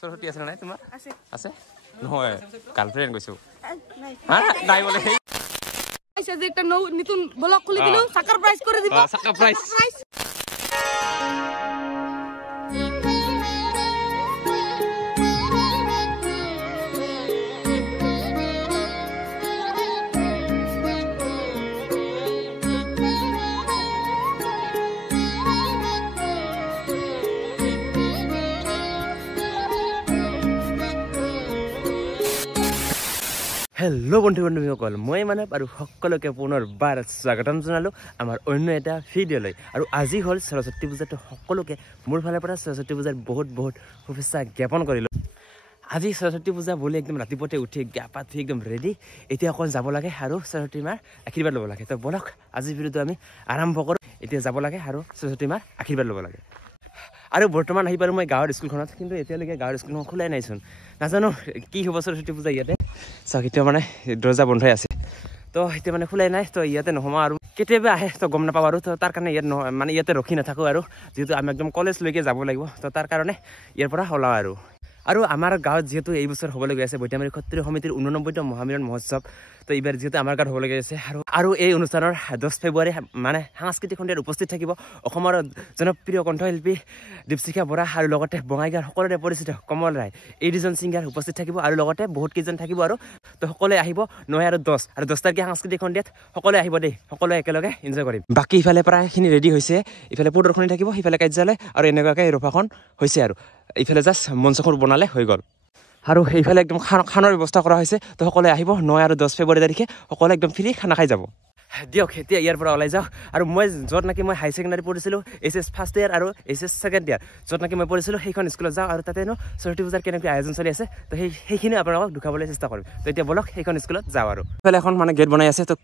সরস্বতী আছে না তোমার? আছে আছে নহয় গার্লফ্রেন্ড কইছো হ্যাঁ নাই বলে আচ্ছা যে একটা নতুন ব্লগ খুলে দিলো সাকার প্রাইস করে দিব সাকা প্রাইস हेलो बंधु बान्धवीসকল মই মানে আৰু সকলোকে পুনৰবাৰ স্বাগতম জনালো আমাৰ অন্য এটা ভিডিঅ'লৈ আৰু আজি হ'ল সৰস্বতী পূজাটো সকলোকে মোৰ ফালৰ পৰা সৰস্বতী পূজাৰ বহুত বহুত শুভেচ্ছা জ্ঞাপন কৰিলো আজি সৰস্বতী পূজা বুলি একদম ৰাতিপুৱাতে উঠি গা পা ধুই একদম ৰেডি এতিয়া অকল যাব লাগে আৰু সৰস্বতী মাৰ আশীৰ্বাদ ল'ব লাগে তো বলক আজি ভিডিঅ'টো আমি আৰম্ভ কৰোঁ এতিয়া যাব লাগে আৰু সৰস্বতী মাৰ আশীৰ্বাদ ল'ব লাগে আৰু বৰ্তমান আহি পাৰো মই গাঁৱৰ স্কুলখনত কিন্তু এতিয়ালৈকে গাঁৱৰ স্কুলখন খোলাই নাইচোন নাজানো কি হ'ব সৰস্বতী পূজা ইয়াতে চাওক এতিয়া মানে দৰ্জা বন্ধই আছে তো এতিয়া মানে খোলাই নাই তো ইয়াতে নহোমা আৰু কেতিয়াবা আহে তো গম নাপাওঁ আৰু তো তাৰ কাৰণে ইয়াত মানে ইয়াতে ৰখি নাথাকোঁ আৰু যিহেতু আমি একদম কলেজলৈকে যাব লাগিব তো তাৰ কাৰণে ইয়াৰ পৰা ওলাওঁ আৰু আমাৰ গাঁৱত যিহেতু এই বছৰ হ'বলৈ গৈ আছে বৈতামাৰী ক্ষত্ৰিয় সমিতিৰ 89তম মহামিলন মহোৎসৱ তো এইবাৰ যিহেতু আমাৰ গাঁৱত হ'বলৈ গৈ আছে আৰু এই অনুষ্ঠানৰ 10 ফেব্ৰুৱাৰী মানে সাংস্কৃতিক সন্ধিয়াত উপস্থিত থাকিব অসমৰ জনপ্ৰিয় কণ্ঠশিল্পী দীপশিখা বৰা আৰু লগতে বঙাইগাঁৱৰ সকলোৰে পৰিচিত কমল ৰায় এই দুজন ছিংগাৰ উপস্থিত থাকিব আৰু লগতে বহুত কেইজন থাকিব আৰু তো সকলোৱে আহিব 9 আৰু 10 তাৰিখে সাংস্কৃতিক সন্ধিয়াত সকলোৱে আহিব দেই সকলোৱে একেলগে এনজয় কৰিম বাকী ইফালে প্ৰায়খিনি ৰেডি হৈছে ইফালে প্ৰদৰ্শনী থাকিব সিফালে কাৰ্যালয় আৰু এনেকুৱাকৈ ৰূপাখন হৈছে আৰু ইফালে জাষ্ট মঞ্চখন বনালে হৈ গ'ল আৰু সেইফালে একদম খানাৰ ব্যৱস্থা কৰা হৈছে তো সকলোৱে আহিব 9 আৰু 10 ফেব্ৰুৱাৰী তাৰিখে সকলোৱে একদম ফ্ৰী খানা খাই যাব দিয়ক এতিয়া ইয়াৰ পৰা ওলাই যাওঁ আৰু মই য'ত নাকি মই হাই ছেকেণ্ডাৰী পঢ়িছিলোঁ HS ফাৰ্ষ্ট ইয়াৰ আৰু HS ছেকেণ্ড ইয়াৰ য'ত নাকি মই পঢ়িছিলোঁ সেইখন স্কুলত যাওঁ আৰু তাতে সৰস্বতী পূজাৰ কেনেকৈ আয়োজন চলি আছে তো সেইখিনি আপোনালোকক দেখাবলৈ চেষ্টা কৰিম তো এতিয়া বলক সেইখন স্কুলত যাওঁ আৰু ইফালে এখন মানে গেট বনাই আছে তো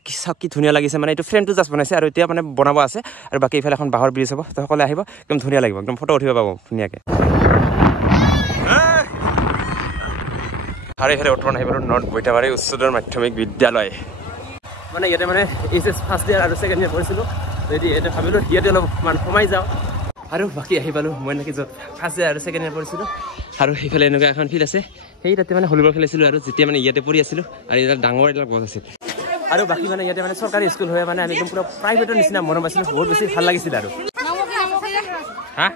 কি ধুনীয়া লাগিছে মানে এইটো ফ্ৰেমটো জাষ্ট বনাইছে আৰু এতিয়া মানে বনাব আছে আৰু বাকী ইফালে এখন বাঁহৰ ব্ৰিজ হ'ব তো সকলোৱে আহিব একদম ধুনীয়া লাগিব একদম ফটো উঠিব পাব ধুনীয়াকৈ আৰু এইফালে বৰ্তমান আহিব নৰ্থ বৈতামাৰী উচ্চতৰ মাধ্যমিক বিদ্যালয় মানে ইয়াতে মানে HS ফাৰ্ষ্ট ইয়াৰ আৰু ছেকেণ্ড ইয়াৰ পঢ়িছিলোঁ যদি ইয়াতে ভাবিলোঁ ইয়াতে অলপ মানে সোমাই যাওঁ আৰু বাকী আহি পালোঁ মই নাকি য'ত ফাৰ্ষ্ট ইয়াৰ আৰু ছেকেণ্ড ইয়াৰ পঢ়িছিলোঁ আৰু সেইফালে এনেকুৱা এখন ফিল্ড আছে সেই তাতে মানে ভলীবল খেলিছিলোঁ আৰু যেতিয়া মানে ইয়াতে পঢ়ি আছিলোঁ আৰু ইয়াত ডাঙৰ এটা গছ আছিল আৰু বাকী মানে ইয়াতে মানে চৰকাৰী স্কুল হৈ মানে আমি একদম পুৰা প্ৰাইভেটৰ নিচিনা মৰম পাইছিলোঁ বহুত বেছি ভাল লাগিছিল আৰু হা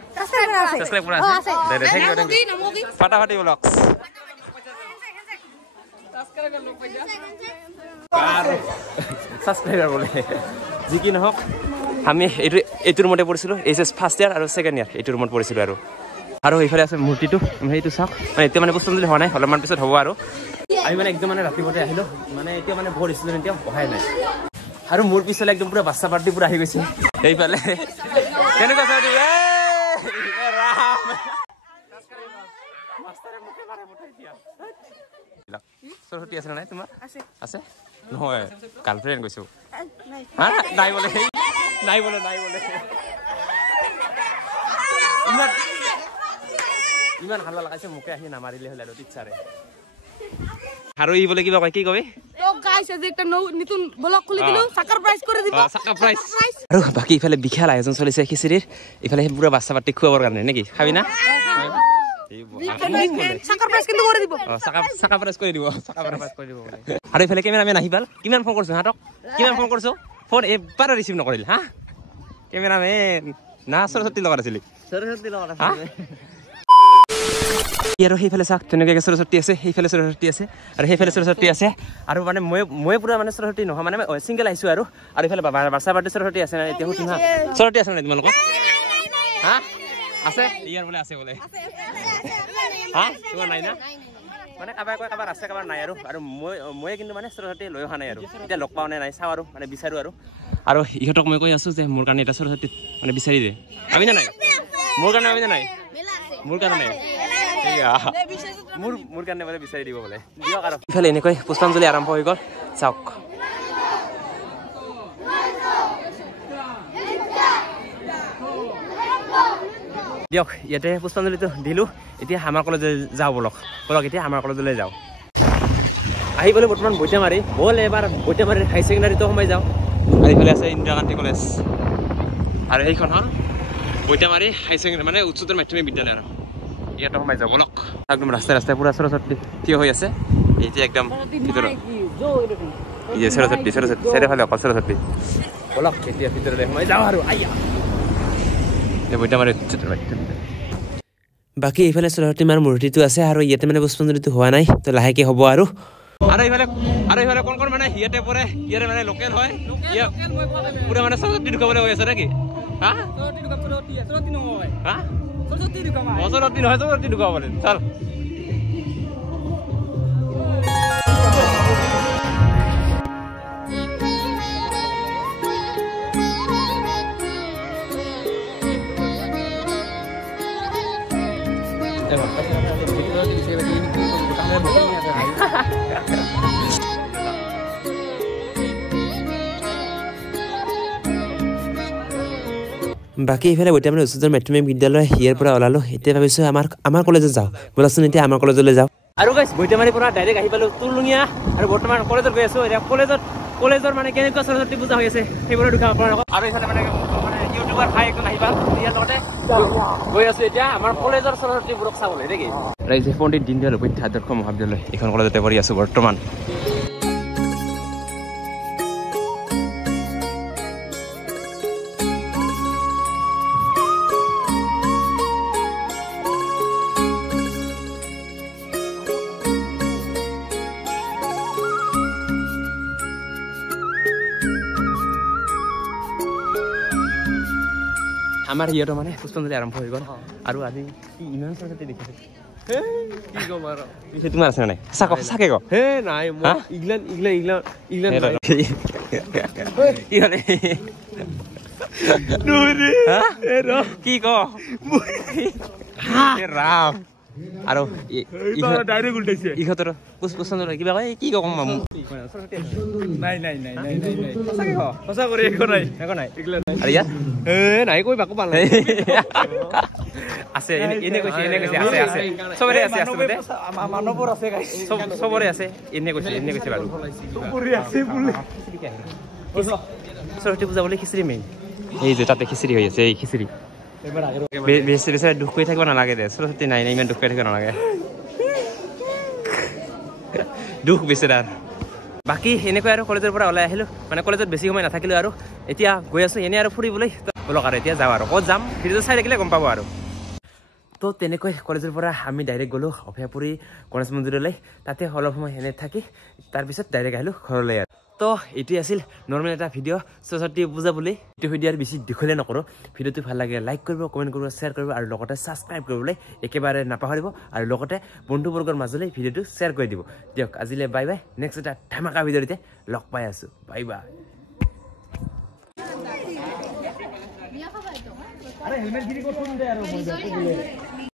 সাবস্ক্ৰাইব কৰা আছে দে থেংক ইউ ফাটাফাটি ব্লগছ সাবস্ক্ৰাইবাৰ বলে যি কি নহওক আমি এইটো ৰুমতে পঢ়িছিলোঁ HS ফাৰ্ষ্ট ইয়াৰ আৰু ছেকেণ্ড ইয়াৰ এইটো ৰুমত পঢ়িছিলোঁ আৰু এইফালে আছে মূৰ্তিটো সেইটো চাওক মানে এতিয়া মানে পুষ্পাঞ্জলি হোৱা নাই অলপমান পিছত হ'ব আৰু আমি মানে একদম মানে ৰাতিপুৱাতে আহিলোঁ মানে এতিয়া মানে বহুত ষ্টুডেণ্ট এতিয়া অহাই নাই আৰু মোৰ পিছলৈ একদম পুৰা বাচ্চা পাৰ্টি পুৰা আহি গৈছে এইফালে কেনেকুৱা চাই সৰস্বতী আছে না তোমাৰ? আছে নহয় গাৰ্লফ্ৰেন্ড কইছো হ্যাঁ নাই বলে ইমান হাল্লা লাগাইছে মুখে আহি নামাৰিলে হ'ল আৰু টিচাৰে আৰু ই বলে কিবা কয় কি কবে তো গাইস যে একটা নতুন ব্লগ খুলে দিলো সাকার প্রাইস করে দিব সাকা প্রাইস আৰু বাকি ইফালে বিশাল আয়োজন চলিছে খিচিৰিৰ ইফালে পুৰা বাচ্চা পাৰ্টি খুৱাবৰ কাৰণে নেকি খাবি না সাকাৰ প্ৰাইস কিন্তু কৰে দিব সাকা প্ৰাইস কৰি দিব আৰু ইফালে কেমেৰামেন আহি পাল কিমান ফোন কৰিছো হাতক কিমান ফোন কৰিছো ফোন এবাৰ ৰিচিভ নকৰিল হা কেমেৰামেন না সৰস্বতী লগত আছিল আৰু সেইফালে চাওক তেনেকৈ সৰস্বতী আছে সেইফালে সৰস্বতী আছে আৰু সেইফালে সৰস্বতী আছে আৰু মানে মই পুৰা মানে সৰস্বতী নহয় মানে চিংগল আহিছোঁ আৰু এইফালে বাচ্চা পাৰ্টি সৰস্বতী আছে এতিয়া সুধিম হা সৰস্বতী আছে নাই তোমালোকৰ হা আছে ইয়াৰ বোলে আছে বোলে হা তোমাৰ নাই না মানে কাবাৰ আছে কাবাৰ নাই আৰু মই কিন্তু মানে সৰস্বতী লৈ অহা নাই আৰু এতিয়া লগ পাওঁ নে নাই চাওঁ আৰু মানে বিচাৰোঁ আৰু ইহঁতক মই কৈ আছোঁ যে মোৰ কাৰণে এটা সৰস্বতী মানে বিচাৰি দে আমি নে নাই মোৰ কাৰণে আমি নে নাই মোৰ কাৰণে নাই মোৰ কাৰণে বোলে বিচাৰি দিব বোলে দিয়ক আৰু ইফালে এনেকৈ পুষ্পাঞ্জলি আৰম্ভ হৈ গ'ল চাওক দিয়ক ইয়াতে পুষ্পাঞ্জলিটো দিলোঁ এতিয়া আমাৰ কলেজলৈ যাওঁ বলক এতিয়া আমাৰ কলেজলৈ যাওঁ আহি গ'লে বৰ্তমান বৈতামাৰী ব'ল এবাৰ বৈতামাৰীৰ হাই ছেকেণ্ডাৰীটো সোমাই যাওঁ আৰু এইফালে আছে ইন্দিৰা গান্ধী কলেজ আৰু সেইখন হ'ল বৈতামাৰী হাই ছেকেণ্ডাৰী মানে উচ্চতৰ মাধ্যমিক বিদ্যালয় আৰু ইয়াত সোমাই যাওঁ বলক একদম ৰাস্তাই ৰাস্তাই পুৰা সৰস্বতী থিয় হৈ আছে এই যে একদম ভিতৰত এই যে সৰস্বতী চাৰিওফালে অকল সৰস্বতী বলক এতিয়া ভিতৰলৈ সোমাই যাওঁ আৰু আইয়া এই বইটা মাৰি বাকী এইফালে সৰস্বতী মাৰ মূৰ্তিটো আছে আৰু ইয়াতে মানে পুষ্পাঞ্জলিটো হোৱা নাই তো লাহেকে হ'ব আৰু এইফালে কোন মানে ইয়াতে পৰে ইয়াতে মানে লোকেল হয় পুৰা মানে সৰস্বতী ঢুকাবলৈ হৈ আছে নেকি হা সৰস্বতী নহয় সৰস্বতী ঢুকাবলৈ চল বাকী এইফালে বৰ্তমান মানে উচ্চতৰ মাধ্যমিক বিদ্যালয় ইয়াৰ পৰা ওলালো এতিয়া ভাবিছোঁ আমাৰ কলেজত যাওঁ ব'লাচোন এতিয়া আমাৰ কলেজলৈ যাওঁ আৰু গাইছ বৈতামাৰীৰ পৰা ডাইৰেক্ট আহি পালোঁ তুলুঙীয়া আৰু বৰ্তমান কলেজত গৈ আছোঁ এতিয়া কলেজৰ মানে কেনেকুৱা সৰস্বতী পূজা হৈ আছে সেইবোৰৰ দেখাব আপোনালোকক আৰু এইফালে মানে ইউটিউবাৰ ভাই একদম আহি পাল ইয়াৰ লগতে গৈ আছোঁ এতিয়া আমাৰ কলেজৰ সৰস্বতীবোৰক চাবলৈ নেকি ৰাইজে পণ্ডিত দীনদয়াল উপাধ্যায় আদৰ্শ মহাবিদ্যালয় এইখন কলেজতে পঢ়ি আছোঁ বৰ্তমান আমাৰ ইয়াতো মানে পুষ্পাঞ্জলি আৰম্ভ হৈ গ'ল আৰু আজি ইমান সৰস্বতী দেখিছে তোমাৰ আছে নাই চাকে ক হে নাই কি ক ৰাম আৰু ইহঁতৰ পুষ্পাঞ্জলি কিবা কয় কি কম মামু নাই সঁচা কৰি একো নাই আৰু ইয়াত নাই কৈ বাকো পাল আছে এনে কৈছে আছে চবৰে আছে মানৱৰ আছে চবৰে আছে এনে কৈছে বাৰু সৰস্বতী পূজা বুলি খিচিৰি মেইন এই যে তাতে খিচিৰি হৈ আছে এই খিচিৰি বেছি দুখ কৰি থাকিব নালাগে দে সৰস্বতী নাই ইমান দুখ কৰি থাকিব নালাগে দুখ বেচেৰাৰ বাকী এনেকৈ আৰু কলেজৰ পৰা ওলাই আহিলোঁ মানে কলেজত বেছি সময় নাথাকিলোঁ আৰু এতিয়া গৈ আছোঁ এনেই আৰু ফুৰিবলৈ বলক আৰু এতিয়া যাওঁ আৰু ক'ত যাম ভিডিঅ'টো চাই থাকিলে গম পাব আৰু তো তেনেকৈ কলেজৰ পৰা আমি ডাইৰেক্ট গ'লোঁ অভয়াপুৰী গণেশ মন্দিৰলৈ তাতে অলপ সময় এনে থাকি তাৰপিছত ডাইৰেক্ট আহিলোঁ ঘৰলৈ আৰু তো এইটোৱে আছিল নৰ্মেল এটা ভিডিঅ' সৰস্বতী পূজা বুলি এইটো ভিডিঅ' বেছি দীঘলীয়া নকৰোঁ ভিডিঅ'টো ভাল লাগে লাইক কৰিব কমেণ্ট কৰিব শ্বেয়াৰ কৰিব আৰু লগতে ছাবস্ক্ৰাইব কৰিবলৈ একেবাৰে নাপাহৰিব আৰু লগতে বন্ধুবৰ্গৰ মাজলৈ ভিডিঅ'টো শ্বেয়াৰ কৰি দিব দিয়ক আজিলৈ বাই বাই নেক্সট এটা ধামাকা ভিডিঅ'তে লগ পাই আছোঁ বাই বাই